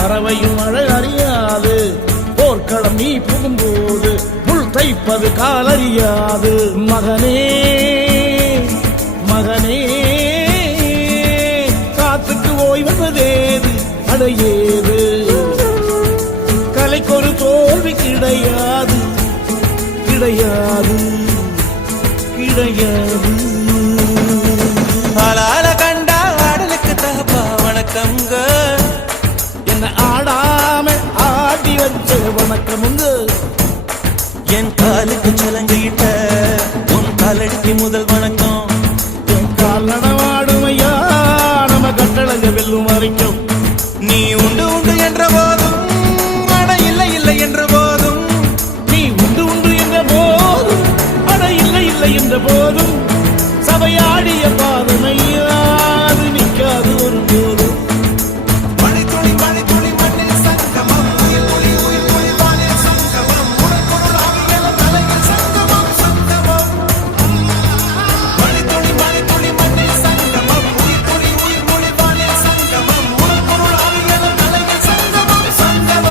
பறவையும் மழை அறியாது, போர்க்களம் நீ புகும்போது புல் தைப்பது காலறியாது. மகனே மகனே காத்துக்கு ஓய்வதேது அடையேது, கலைக்கொரு தோல்வி கிடையாது கிடையாது கிடையாது. ஆளால கண்டா ஆடலுக்கு தகப்பா வணக்கம்ங்க, என்ன ஆடாம ஆடி வச்ச வணக்கமுங்க. என் காலுக்கு சலங்கையிட்ட உன் காலடி முதல்